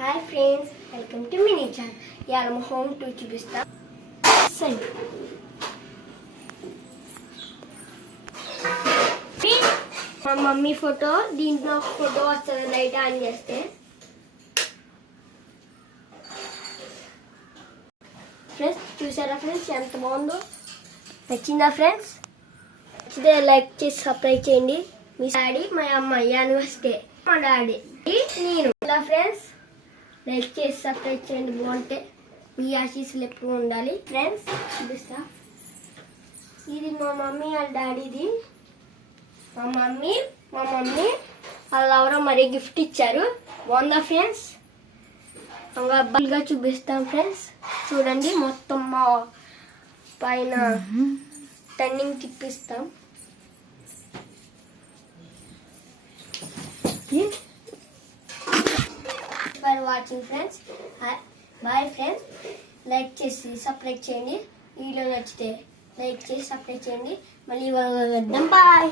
Hi friends, welcome to mini channel. ఇవాళ మా home tour చూపిస్తా. మా మమ్మీ ఫోటో, దీంట్లో ఒక ఫోటో వస్తుంది లైట్ ఆన్ చేస్తే. ఫ్రెండ్స్ చూసారా ఫ్రెండ్స్ ఎంత బాగుందో? నచ్చిందా ఫ్రెండ్స్? నచ్చితే లైక్ చేసి సబ్స్క్రైబ్ చేయండి. మీ డాడీ మా అమ్మాయి యానివర్సిటీ, మా డాడీ నేను. ఇలా ఫ్రెండ్స్ లైక్ చేసి సబ్స్క్రైబ్ చేయండి. బాగుంటే మీ ఆశీస్సులు ఎప్పుడు ఉండాలి. ఫ్రెండ్స్ చూపిస్తా. ఇది మా మమ్మీ వాళ్ళ డాడీది. మా మమ్మీ వాళ్ళు ఎవరో మరి గిఫ్ట్ ఇచ్చారు. బాగుందా ఫ్రెండ్స్? అబ్బాయిగా చూపిస్తాం ఫ్రెండ్స్. చూడండి మొత్తం మా పైన టర్నింగ్ తిప్పిస్తాం. For watching friends. Bye friends. Like చేసి సబ్స్క్రైబ్ చేయండి. వీడియో నచ్చితే లైక్ చేసి సబ్స్క్రైబ్ చేయండి. మళ్ళీ బాయ్.